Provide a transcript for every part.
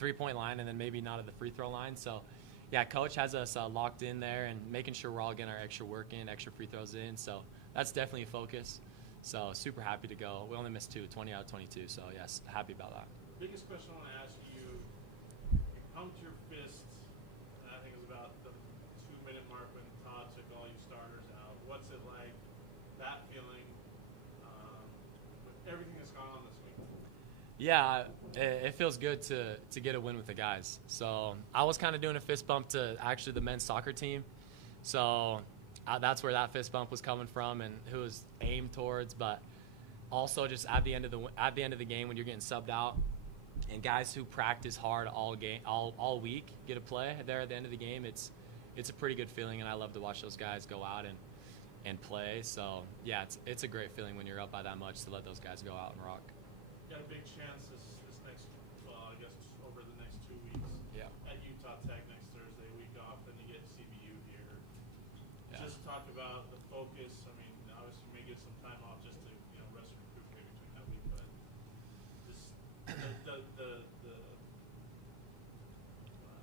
3-point line and then maybe not at the free throw line. So, yeah, coach has us locked in there and making sure we're all getting our extra work in, extra free throws in. So that's definitely a focus. So super happy to go. We only missed 20 out of 22. So, yes, happy about that. The biggest question I want to ask you pumped your fists, and I think it was about the 2-minute mark when Todd took all you starters out. What's it like, that feeling, with everything that's gone on this week? Yeah, it feels good to get a win with the guys. So I was kind of doing a fist bump to actually the men's soccer team. So that's where that fist bump was coming from and who was aimed towards. But also just at the end of the game when you're getting subbed out and guys who practice hard all week get a play there at the end of the game, it's a pretty good feeling, and I love to watch those guys go out and play. So yeah, it's a great feeling when you're up by that much to let those guys go out and rock. Got a big chance this next, I guess over the next 2 weeks. Yeah. At Utah Tech next Thursday, week off, then you get CBU here. Yeah. Just talk about the focus. I mean, obviously you may get some time off just to rest and recuperate between that week, but just the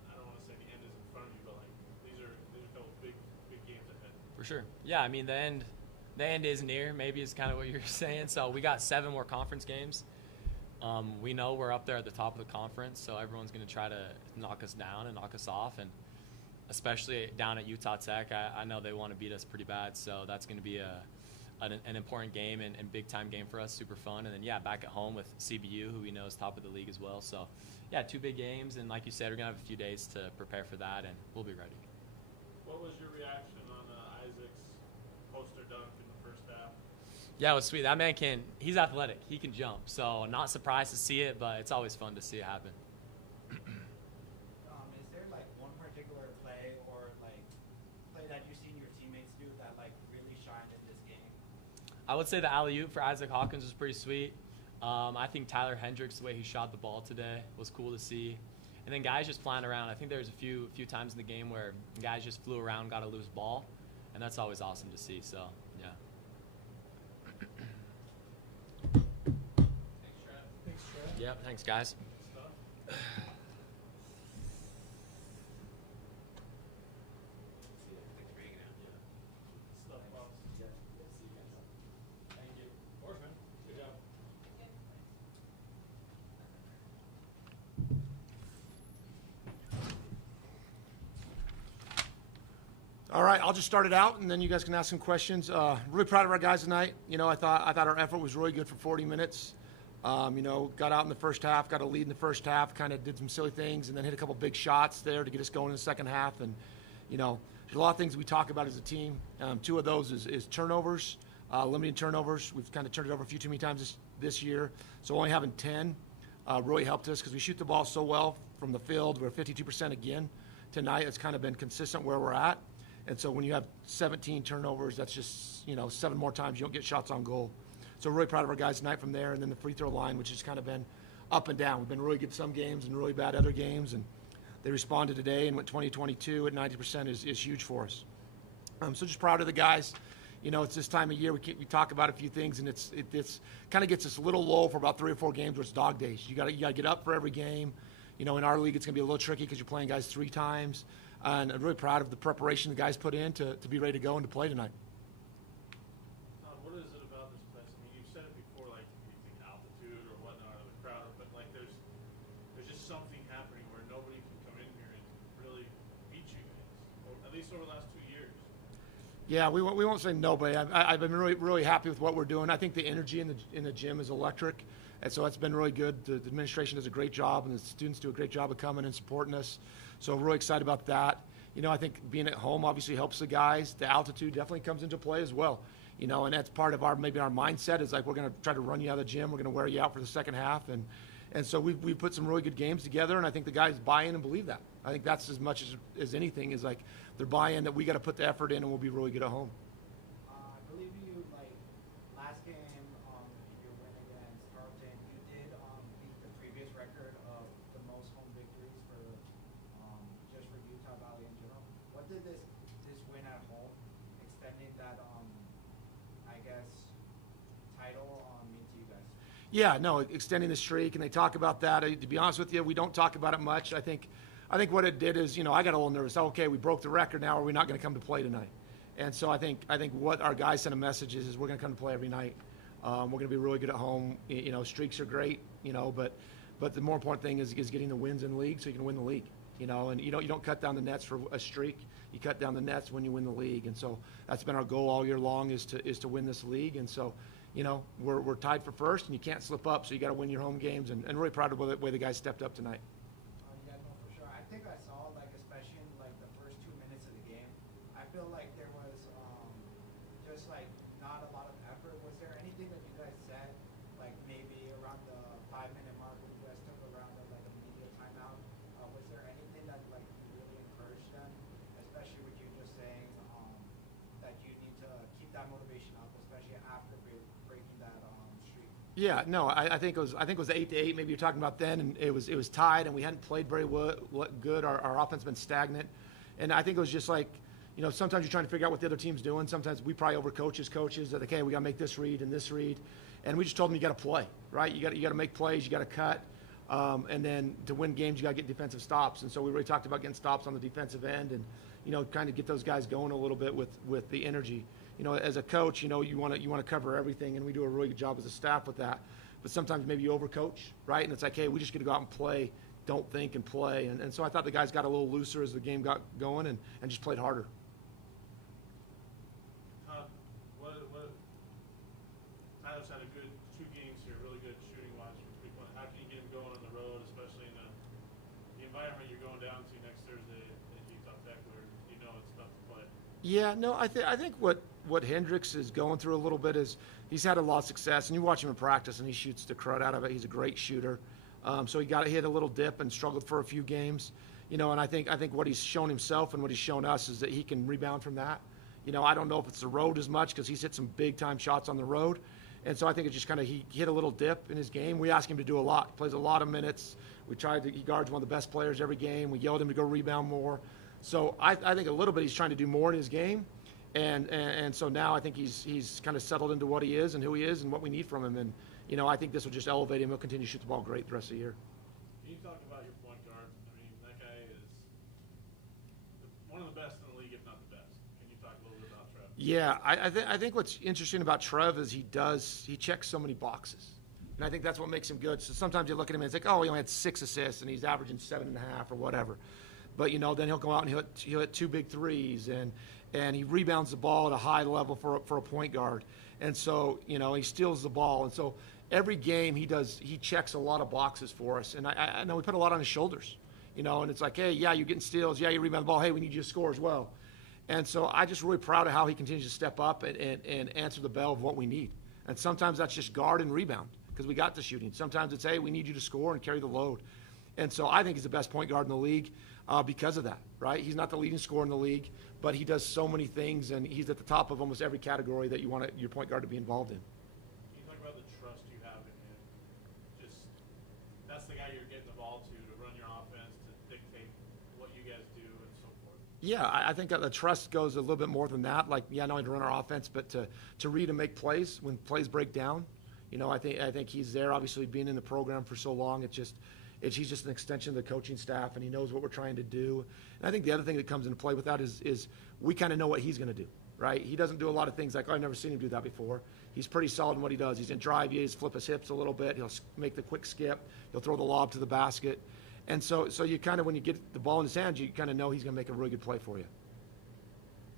I don't want to say the end is in front of you, but like these are a couple big games ahead. For sure. Yeah, I mean the end is near. Maybe is kind of what you're saying. So we got 7 more conference games. We know we're up there at the top of the conference, so everyone's going to try to knock us down and knock us off, and especially down at Utah Tech, I know they want to beat us pretty bad, so that's going to be an important game and big-time game for us, super fun. And then, yeah, back at home with CBU, who we know is top of the league as well. So, yeah, 2 big games, and like you said, we're going to have a few days to prepare for that, and we'll be ready. What was your reaction on Isaac's poster dunk in the first half? Yeah, it was sweet. That man he's athletic. He can jump. So not surprised to see it, but it's always fun to see it happen. Is there like one particular play or like play that you've seen your teammates do that like really shined in this game? I would say the alley-oop for Isaac Hawkins was pretty sweet. I think Tyler Hendricks, the way he shot the ball today was cool to see. And then guys just flying around. I think there was a few times in the game where guys just flew around, got a loose ball, and that's always awesome to see. So, yeah. Thanks, Trev. Yep, thanks, guys. Stuff. Stuff, boss. Thank you. Horseman, good job. All right, I'll just start it out, and then you guys can ask some questions. Really proud of our guys tonight. I thought our effort was really good for 40 minutes. Got out in the first half, got a lead in the first half, kind of did some silly things, and then hit a couple big shots there to get us going in the second half. And there's a lot of things we talk about as a team. 2 of those is turnovers, limiting turnovers. We've kind of turned it over a few too many times this year, so only having 10 really helped us because we shoot the ball so well from the field. We're 52% again tonight. It's kind of been consistent where we're at. And so when you have 17 turnovers, that's just, 7 more times you don't get shots on goal. So we're really proud of our guys tonight from there. And then the free throw line, which has kind of been up and down. We've been really good some games and really bad other games. And they responded today and went 20-22 at 90% is huge for us. So just proud of the guys. It's this time of year. We talk about a few things, and it's kind of gets us a little low for about 3 or 4 games where it's dog days. You got to get up for every game. In our league, it's going to be a little tricky because you're playing guys 3 times. And I'm really proud of the preparation the guys put in to be ready to go and to play tonight. What is it about this place? I mean, you've said it before, like you think altitude or whatnot, or the crowd, but like there's just something happening where nobody can come in here and really beat you guys, or at least over the last 2 years. Yeah, we won't say nobody. I've been really happy with what we're doing. I think the energy in the gym is electric, and so it's been really good. The administration does a great job, and the students do a great job of coming and supporting us. So we're really excited about that. I think being at home obviously helps the guys. The altitude definitely comes into play as well. And that's part of our mindset is like we're going to try to run you out of the gym. We're going to wear you out for the second half, and so we've put some really good games together, and I think the guys buy in and believe that. I think that's as much as anything is like they're buying that we got to put the effort in, and we'll be really good at home. I believe you last game your win against Tarleton, you did beat the previous record of the most home victories for just for Utah Valley in general. What did this win at home, extending that I guess title mean to you guys? Yeah, no, extending the streak, and they talk about that. To be honest with you, we don't talk about it much. I think what it did is, I got a little nervous. Okay, we broke the record. Now are we not going to come to play tonight? And so I think what our guys sent a message is we're going to come to play every night. We're going to be really good at home. Streaks are great, but the more important thing is getting the wins in the league so you can win the league. And you don't cut down the nets for a streak. You cut down the nets when you win the league. And so that's been our goal all year long is to win this league. And so, we're tied for first, and you can't slip up. So you got to win your home games. And really proud of the way the guys stepped up tonight. Yeah, no, for sure. I think I saw, especially in, the first 2 minutes of the game, I feel like there was just, not a lot of effort. Was there anything that you guys said, maybe around the 5-minute mark when you guys took around a media timeout? Was there anything that, really encouraged them, especially with you just saying that you need to keep that motivation up, especially after breaking that streak? Yeah, no, I think it was 8-8. Maybe you're talking about then, and it was tied, and we hadn't played very good. Our offense has been stagnant, and I think it was just sometimes you're trying to figure out what the other team's doing. Sometimes we probably overcoach as coaches. That okay, we got to make this read and this read, and we just told them you got to play, right? You got to make plays, you got to cut, and then to win games you got to get defensive stops. And so we really talked about getting stops on the defensive end, and kind of get those guys going a little bit with the energy. As a coach, you want to cover everything, and we do a really good job as a staff with that. But sometimes maybe you overcoach, right? And it's like, hey, we just got to go out and play, don't think and play. And so I thought the guys got a little looser as the game got going and just played harder. Tyler's had a good 2 games here, really good shooting-wise from 3-point. How can you get him going on the road, especially in the environment you're going down to next Thursday at Utah Tech, where it's tough to play? Yeah, no, I think what Hendricks is going through a little bit is he's had a lot of success, and you watch him in practice, and he shoots the crud out of it. He's a great shooter. So he hit a little dip and struggled for a few games. And I think what he's shown himself and what he's shown us is that he can rebound from that. I don't know if it's the road as much because he's hit some big-time shots on the road. And so I think it's just he hit a little dip in his game. We asked him to do a lot. He plays a lot of minutes. He guards one of the best players every game. We yelled him to go rebound more. So I think a little bit he's trying to do more in his game. And so now I think he's kind of settled into what he is and who he is and what we need from him. And, I think this will just elevate him. He'll continue to shoot the ball great the rest of the year. Can you talk about your point guard? I mean, that guy is one of the best in the league, if not the best. Can you talk a little bit about Trev? Yeah, I think what's interesting about Trev is he checks so many boxes. And I think that's what makes him good. So sometimes you look at him and it's like, oh, he only had 6 assists and he's averaging 7.5 or whatever. But, then he'll go out and he'll hit 2 big threes and he rebounds the ball at a high level for a point guard. And so, he steals the ball. And so every game he checks a lot of boxes for us. And I know we put a lot on his shoulders, and it's like, hey, yeah, you're getting steals. Yeah, you rebound the ball. Hey, we need you to score as well. And so I'm just really proud of how he continues to step up and answer the bell of what we need. And sometimes that's just guard and rebound because we got the shooting. Sometimes it's, hey, we need you to score and carry the load. And so I think he's the best point guard in the league because of that, right? He's not the leading scorer in the league, but he does so many things, and he's at the top of almost every category that you want your point guard to be involved in. Can you talk about the trust you have in him? Just that's the guy you're getting the ball to run your offense, to dictate what you guys do, and so forth. Yeah, I think that the trust goes a little bit more than that. Not only to run our offense, but to read and make plays when plays break down. I think he's there. Obviously, being in the program for so long, he's just an extension of the coaching staff, and he knows what we're trying to do. And I think the other thing that comes into play with that is we kind of know what he's going to do, right? He doesn't do a lot of things like, I've never seen him do that before. He's pretty solid in what he does. He's going to drive you, he's flip his hips a little bit, he'll make the quick skip, he'll throw the lob to the basket. And so you kind of, when you get the ball in his hands, you kind of know he's going to make a really good play for you.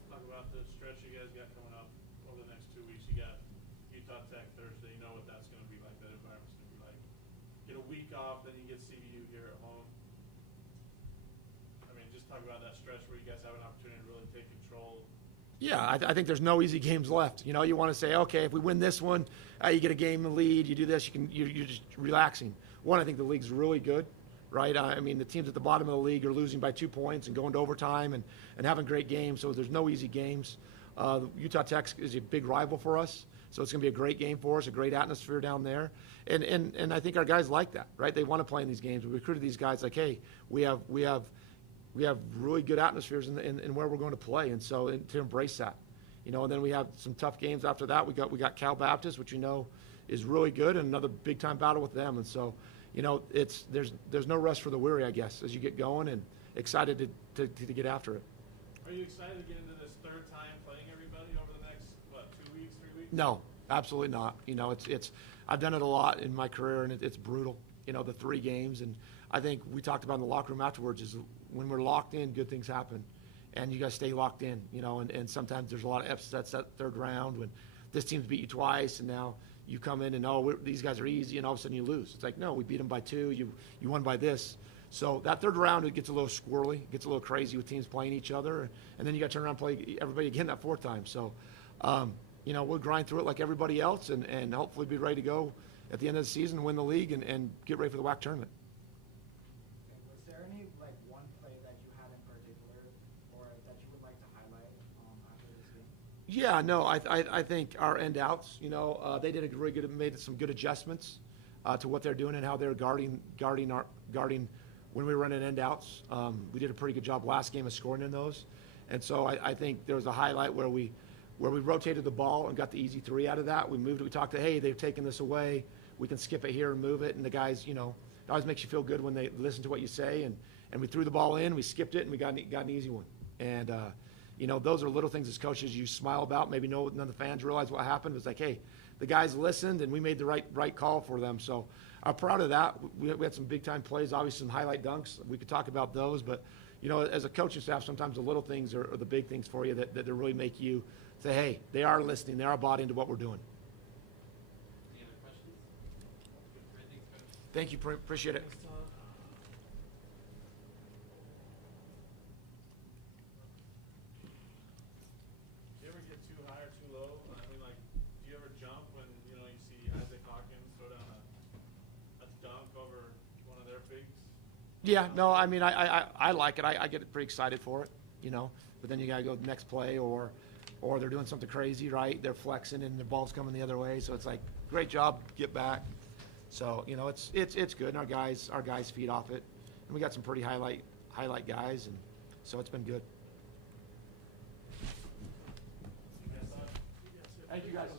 Talk about the stretch you guys got coming up over the next 2 weeks. You got Utah Tech Thursday. You know what that's going to be like, that environment's going to be like. Get a week off, then you get CVU here at home. I mean, just talk about that stretch where you guys have an opportunity to really take control. Yeah, I think there's no easy games left. You want to say, okay, if we win this one, you get a game in the lead, you do this, you're just relaxing. One, I think the league's really good, right? I mean, the teams at the bottom of the league are losing by 2 points and going to overtime and having great games, so there's no easy games. Utah Tech is a big rival for us, so it's going to be a great game for us, a great atmosphere down there. And I think our guys like that, right? They want to play in these games. We recruited these guys like, hey, we have really good atmospheres in where we're going to play, and so to embrace that, and then we have some tough games after that. We got Cal Baptist, which is really good, and another big time battle with them. And so, you know, there's no rest for the weary, I guess, as you get going, and excited to get after it. Are you excited to get into this third time playing everybody over the next, 2 weeks, 3 weeks? No, absolutely not. You know, it's I've done it a lot in my career, and it's brutal. You know, the 3 games, and I think we talked about in the locker room afterwards is when we're locked in, good things happen, and you guys stay locked in. You know, and sometimes there's a lot of upsets that third round when this team's beat you twice, and now you come in and these guys are easy, and all of a sudden you lose. It's like, no, we beat them by 2. You won by this. So that third round, it gets a little squirrely, it gets a little crazy with teams playing each other, and then you got to turn around and play everybody again that 4th time. So, you know, we'll grind through it like everybody else, and hopefully be ready to go at the end of the season, win the league, and get ready for the WAC tournament. Okay, was there any one play that you had in particular, or that you would like to highlight after this game? Yeah, no, I think our end outs, you know, they did a really good, made some good adjustments to what they're doing and how they're guarding when we were running end outs. We did a pretty good job last game of scoring in those, and so I think there was a highlight where we rotated the ball and got the easy 3 out of that. We moved it. We talked to, hey, they've taken this away. We can skip it here and move it. And the guys, you know, it always makes you feel good when they listen to what you say. And we threw the ball in, we skipped it, and we got an easy one. And, you know, those are little things as coaches you smile about. Maybe none of the fans realize what happened. It was like, hey, the guys listened, and we made the right call for them. So I'm proud of that. We had some big-time plays, obviously some highlight dunks. We could talk about those. But, you know, as a coaching staff, sometimes the little things are the big things for you that really make you say, hey, they are listening. They are bought into what we're doing. Any other questions? Thanks, Coach. Thank you. Appreciate it. Do you ever get too high or too low? I mean, do you ever jump when, you see Isaac Hawkins throw down a dunk over one of their bigs? Yeah, no, I mean, I like it. I get pretty excited for it, you know. But then you got to go to the next play, or they're doing something crazy, right? They're flexing and the ball's coming the other way. So it's like, great job, get back. So, you know, it's good. And our guys feed off it. And we got some pretty highlight guys, and so it's been good. Thank you, guys.